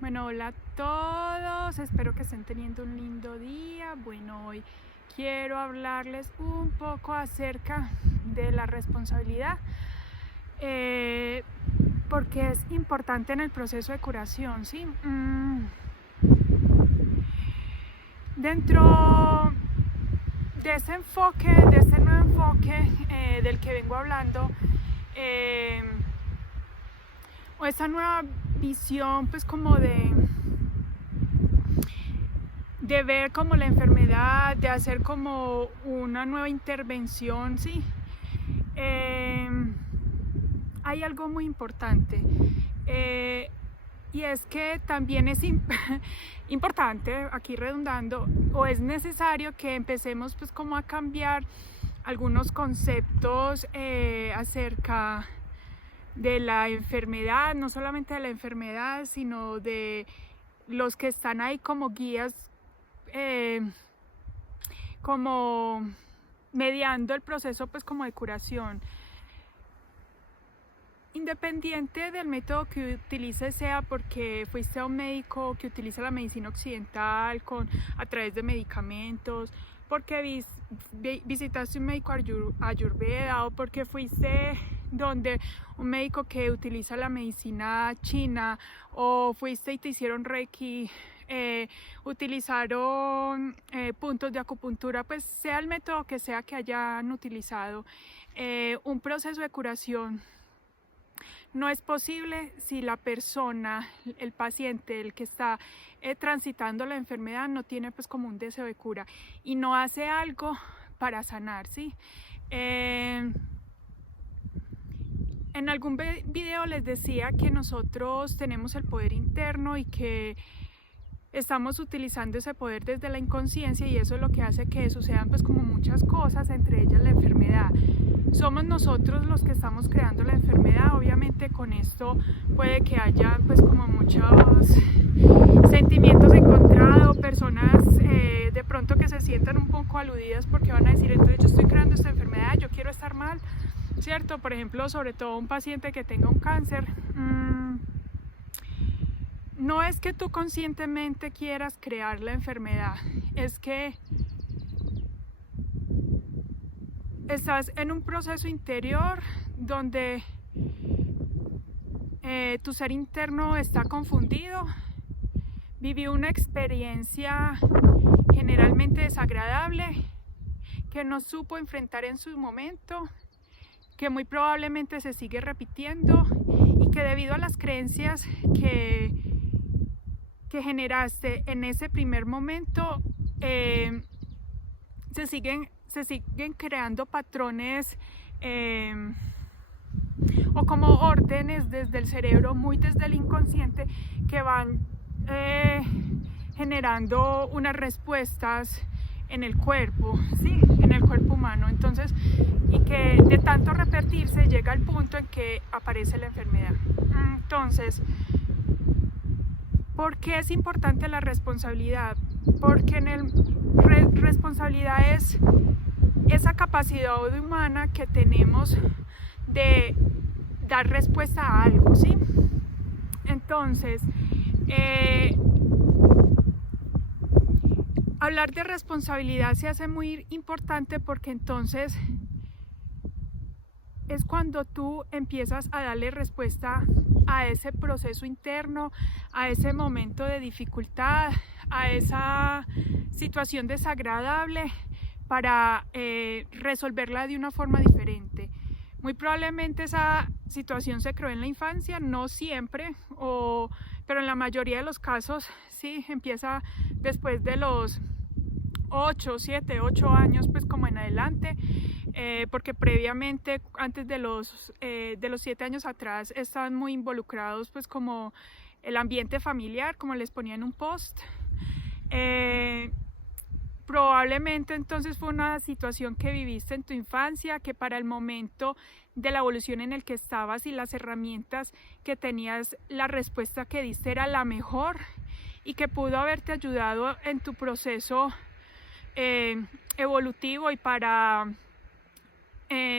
Bueno, hola a todos, espero que estén teniendo un lindo día. Bueno, hoy quiero hablarles un poco acerca de la responsabilidad, porque es importante en el proceso de curación, ¿sí? Dentro de ese enfoque, de este nuevo enfoque del que vengo hablando, o esta nueva visión, pues como de ver como la enfermedad, de hacer como una nueva intervención, ¿sí? Hay algo muy importante, y es que también es importante, aquí redundando, o es necesario que empecemos pues como a cambiar algunos conceptos acerca de la enfermedad, no solamente de la enfermedad, sino de los que están ahí como guías, como mediando el proceso pues como de curación. Independiente del método que utilices, sea porque fuiste a un médico que utiliza la medicina occidental a través de medicamentos, porque visitaste un médico ayurveda, o porque fuiste donde un médico que utiliza la medicina china, o fuiste y te hicieron reiki, utilizaron puntos de acupuntura, pues sea el método que sea que hayan utilizado, un proceso de curación no es posible si la persona, el paciente, el que está transitando la enfermedad, no tiene pues como un deseo de cura y no hace algo para sanar, ¿sí? En algún video les decía que nosotros tenemos el poder interno y que estamos utilizando ese poder desde la inconsciencia, y eso es lo que hace que sucedan pues como muchas cosas, entre ellas la enfermedad. Somos nosotros los que estamos creando la enfermedad. Obviamente con esto puede que haya pues como muchos sentimientos encontrados, personas de pronto que se sientan un poco aludidas porque van a decir, entonces yo estoy creando esta enfermedad, yo quiero estar mal, ¿cierto? Por ejemplo, sobre todo un paciente que tenga un cáncer, no es que tú conscientemente quieras crear la enfermedad, es que estás en un proceso interior donde tu ser interno está confundido, vivió una experiencia generalmente desagradable que no supo enfrentar en su momento, que muy probablemente se sigue repitiendo, y que debido a las creencias que generaste en ese primer momento, se siguen creando patrones o como órdenes desde el cerebro, muy desde el inconsciente, que van generando unas respuestas en el cuerpo, ¿sí? En el cuerpo humano. Entonces, y que de tanto repetirse llega al punto en que aparece la enfermedad. Entonces, ¿por qué es importante la responsabilidad? Porque responsabilidad es esa capacidad humana que tenemos de dar respuesta a algo, ¿sí? Entonces, hablar de responsabilidad se hace muy importante porque entonces es cuando tú empiezas a darle respuesta a ese proceso interno, a ese momento de dificultad, a esa situación desagradable, para resolverla de una forma diferente. Muy probablemente esa situación se creó en la infancia, no siempre, pero en la mayoría de los casos sí empieza después de los 7, 8 años, pues como en adelante, porque previamente, antes de los 7 años atrás, estaban muy involucrados pues como el ambiente familiar, como les ponía en un post. Probablemente entonces fue una situación que viviste en tu infancia, que para el momento de la evolución en el que estabas y las herramientas que tenías, la respuesta que diste era la mejor, y que pudo haberte ayudado en tu proceso evolutivo y para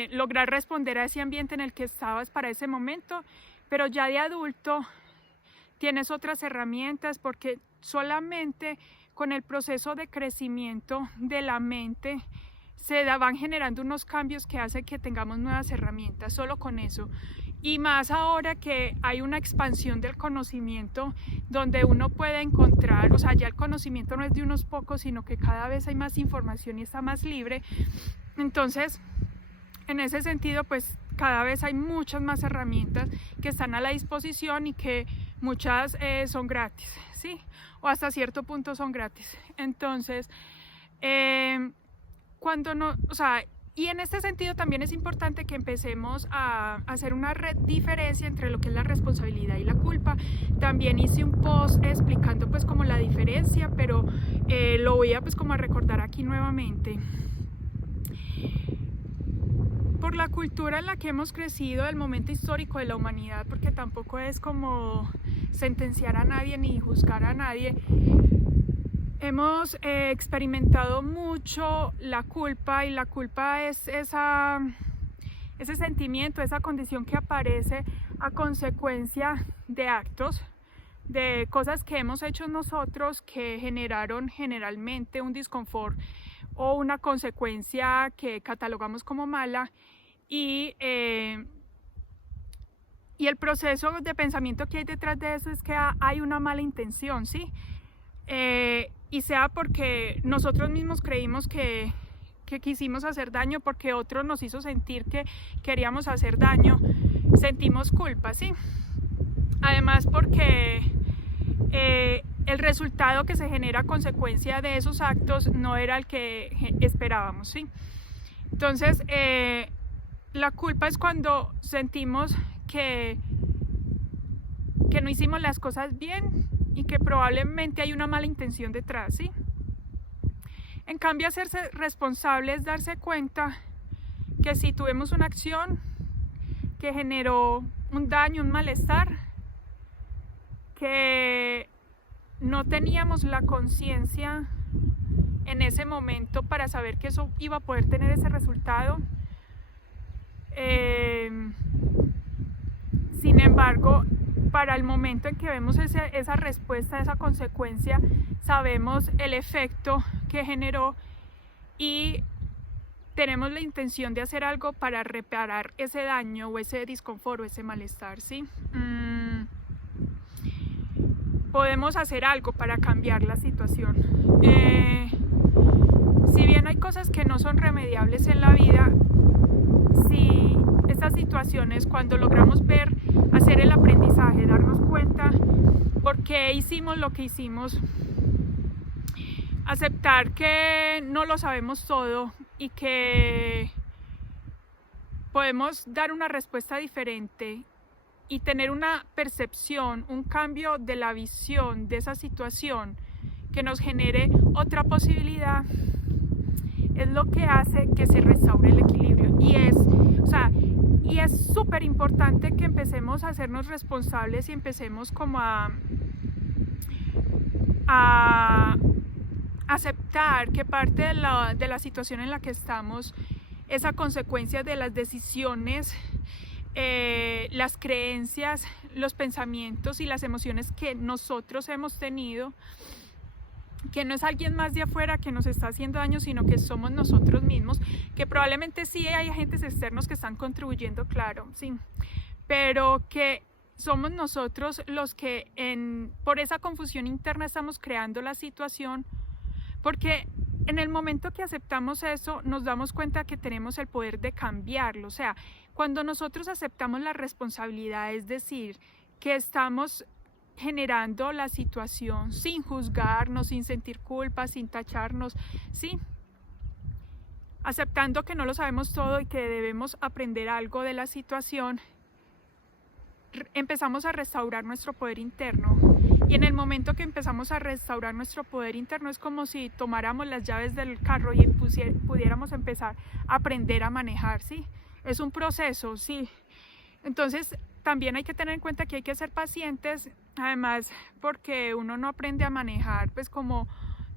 lograr responder a ese ambiente en el que estabas para ese momento. Pero ya de adulto tienes otras herramientas, porque solamente con el proceso de crecimiento de la mente van generando unos cambios que hacen que tengamos nuevas herramientas, solo con eso. Y más ahora que hay una expansión del conocimiento donde uno puede encontrar, o sea, ya el conocimiento no es de unos pocos, sino que cada vez hay más información y está más libre. Entonces, en ese sentido, pues cada vez hay muchas más herramientas que están a la disposición y que muchas son gratis, ¿sí? O hasta cierto punto son gratis. Entonces, y en este sentido también es importante que empecemos a hacer una diferencia entre lo que es la responsabilidad y la culpa. También hice un post explicando pues como la diferencia, pero lo voy a pues como a recordar aquí nuevamente. Por la cultura en la que hemos crecido, del momento histórico de la humanidad, porque tampoco es como sentenciar a nadie ni juzgar a nadie, hemos experimentado mucho la culpa, y la culpa es ese sentimiento, esa condición que aparece a consecuencia de actos, de cosas que hemos hecho nosotros que generaron generalmente un disconfort o una consecuencia que catalogamos como mala, y el proceso de pensamiento que hay detrás de eso es que hay una mala intención, ¿sí? Y sea porque nosotros mismos creímos que quisimos hacer daño, porque otro nos hizo sentir que queríamos hacer daño, sentimos culpa, ¿sí? Además porque el resultado que se genera a consecuencia de esos actos no era el que esperábamos, ¿sí? Entonces, la culpa es cuando sentimos que no hicimos las cosas bien y que probablemente hay una mala intención detrás, ¿sí? En cambio, hacerse responsable es darse cuenta que si tuvimos una acción que generó un daño, un malestar, que no teníamos la conciencia en ese momento para saber que eso iba a poder tener ese resultado. Sin embargo, para el momento en que vemos esa respuesta, esa consecuencia, sabemos el efecto que generó y tenemos la intención de hacer algo para reparar ese daño o ese disconfort o ese malestar, ¿sí? Podemos hacer algo para cambiar la situación. Si bien hay cosas que no son remediables en la vida, si estas situaciones, cuando logramos hacer el aprendizaje, darnos cuenta por qué hicimos lo que hicimos, aceptar que no lo sabemos todo y que podemos dar una respuesta diferente y tener una percepción, un cambio de la visión de esa situación que nos genere otra posibilidad, es lo que hace que se restaure el equilibrio. Y es súper importante que empecemos a hacernos responsables y empecemos como a aceptar que parte de la situación en la que estamos es a consecuencia de las decisiones, las creencias, los pensamientos y las emociones que nosotros hemos tenido, que no es alguien más de afuera que nos está haciendo daño, sino que somos nosotros mismos, que probablemente sí hay agentes externos que están contribuyendo, claro, sí, pero que somos nosotros los que por esa confusión interna estamos creando la situación, porque en el momento que aceptamos eso, nos damos cuenta que tenemos el poder de cambiarlo. O sea, cuando nosotros aceptamos la responsabilidad, es decir, que estamos generando la situación sin juzgarnos, sin sentir culpa, sin tacharnos, ¿sí? Aceptando que no lo sabemos todo y que debemos aprender algo de la situación, empezamos a restaurar nuestro poder interno. Y en el momento que empezamos a restaurar nuestro poder interno, es como si tomáramos las llaves del carro y pudiéramos empezar a aprender a manejar, ¿sí? Es un proceso, sí. Entonces, también hay que tener en cuenta que hay que ser pacientes, además, porque uno no aprende a manejar, pues como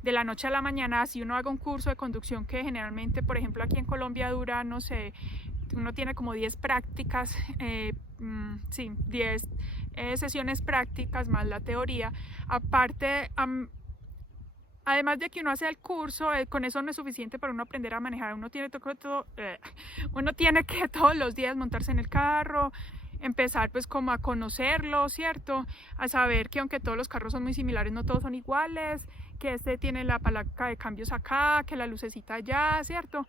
de la noche a la mañana. Si uno haga un curso de conducción que generalmente, por ejemplo, aquí en Colombia dura, no sé, uno tiene como 10 prácticas, sí, 10 sesiones prácticas más la teoría. Aparte, además de que uno hace el curso, con eso no es suficiente para uno aprender a manejar. Uno tiene que todos los días montarse en el carro, empezar pues como a conocerlo, ¿cierto? A saber que aunque todos los carros son muy similares, no todos son iguales, que este tiene la palanca de cambios acá, que la lucecita allá, ¿cierto?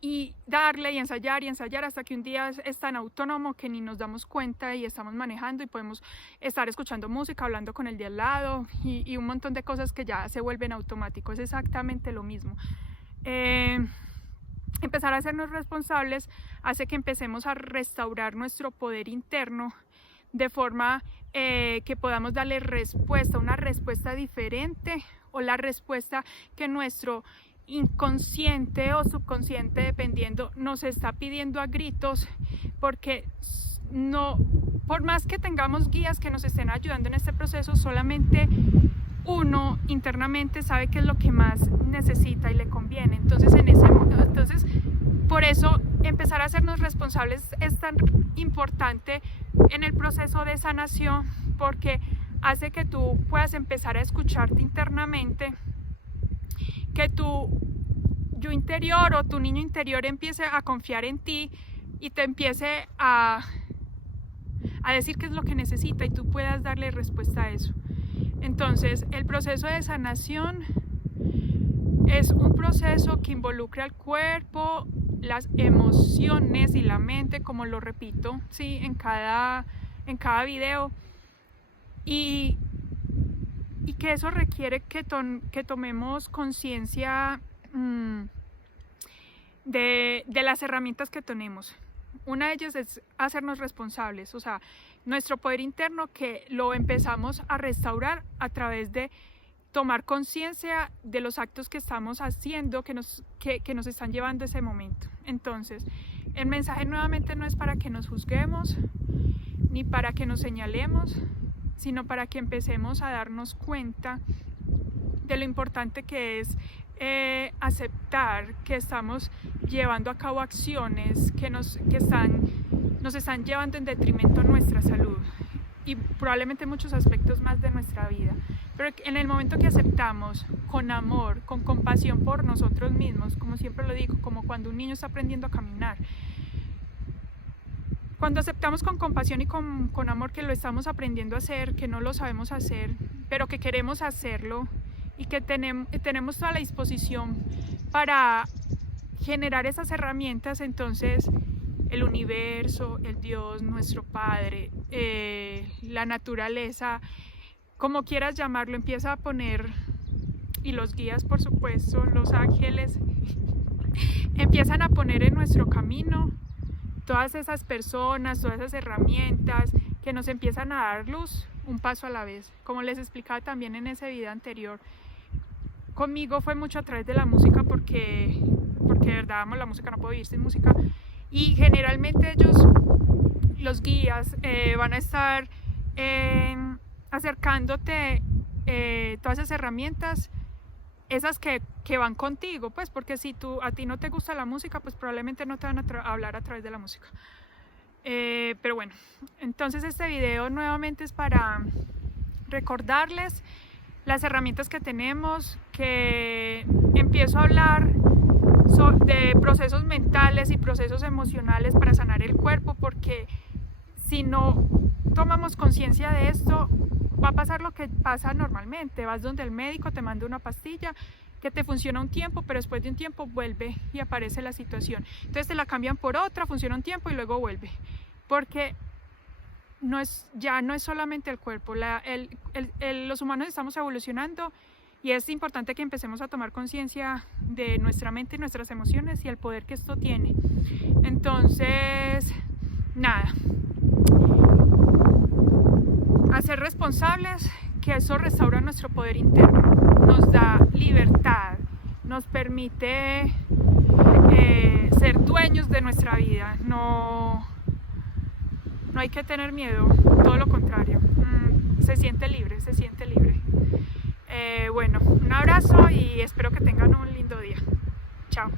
Y darle y ensayar hasta que un día es tan autónomo que ni nos damos cuenta y estamos manejando y podemos estar escuchando música, hablando con el de al lado y un montón de cosas que ya se vuelven automáticos. Es exactamente lo mismo. Empezar a hacernos responsables hace que empecemos a restaurar nuestro poder interno de forma que podamos darle respuesta, una respuesta diferente o la respuesta que nuestro inconsciente o subconsciente, dependiendo, nos está pidiendo a gritos, porque no, por más que tengamos guías que nos estén ayudando en este proceso, solamente uno internamente sabe qué es lo que más necesita y le conviene. Entonces, por eso empezar a hacernos responsables es tan importante en el proceso de sanación, porque hace que tú puedas empezar a escucharte internamente, que tu yo interior o tu niño interior empiece a confiar en ti y te empiece a decir qué es lo que necesita y tú puedas darle respuesta a eso. Entonces, el proceso de sanación es un proceso que involucra al cuerpo, las emociones y la mente, como lo repito, ¿sí? en cada video, y que eso requiere que tomemos conciencia de las herramientas que tenemos. Una de ellas es hacernos responsables, o sea, nuestro poder interno, que lo empezamos a restaurar a través de tomar conciencia de los actos que estamos haciendo que nos están llevando a ese momento. Entonces, el mensaje nuevamente no es para que nos juzguemos ni para que nos señalemos, sino para que empecemos a darnos cuenta de lo importante que es aceptar que estamos llevando a cabo acciones que nos están llevando en detrimento a nuestra salud y probablemente muchos aspectos más de nuestra vida. Pero en el momento que aceptamos con amor, con compasión por nosotros mismos, como siempre lo digo, como cuando un niño está aprendiendo a caminar, cuando aceptamos con compasión y con amor que lo estamos aprendiendo a hacer, que no lo sabemos hacer, pero que queremos hacerlo y que tenemos toda la disposición para generar esas herramientas, entonces el universo, el Dios, nuestro Padre, la naturaleza, como quieras llamarlo, empieza a poner, y los guías, por supuesto, los ángeles, empiezan a poner en nuestro camino todas esas personas, todas esas herramientas que nos empiezan a dar luz un paso a la vez. Como les explicaba también en ese video anterior, conmigo fue mucho a través de la música porque de verdad amo la música, no puedo vivir sin música, y generalmente ellos, los guías, van a estar acercándote todas esas herramientas, esas que van contigo, pues porque si a ti no te gusta la música, pues probablemente no te van a hablar a través de la música. Pero bueno, entonces este video nuevamente es para recordarles las herramientas que tenemos, que empiezo a hablar de procesos mentales y procesos emocionales para sanar el cuerpo, porque si no tomamos conciencia de esto, va a pasar lo que pasa normalmente. Vas donde el médico, te manda una pastilla que te funciona un tiempo, pero después de un tiempo vuelve y aparece la situación. Entonces te la cambian por otra, funciona un tiempo y luego vuelve. Porque ya no es solamente el cuerpo, los humanos estamos evolucionando y es importante que empecemos a tomar conciencia de nuestra mente y nuestras emociones y el poder que esto tiene. Entonces, nada, a ser responsables, que eso restaura nuestro poder interno, nos da libertad, nos permite ser dueños de nuestra vida. No hay que tener miedo, todo lo contrario, se siente libre, se siente libre. Bueno, un abrazo y espero que tengan un lindo día. Chao.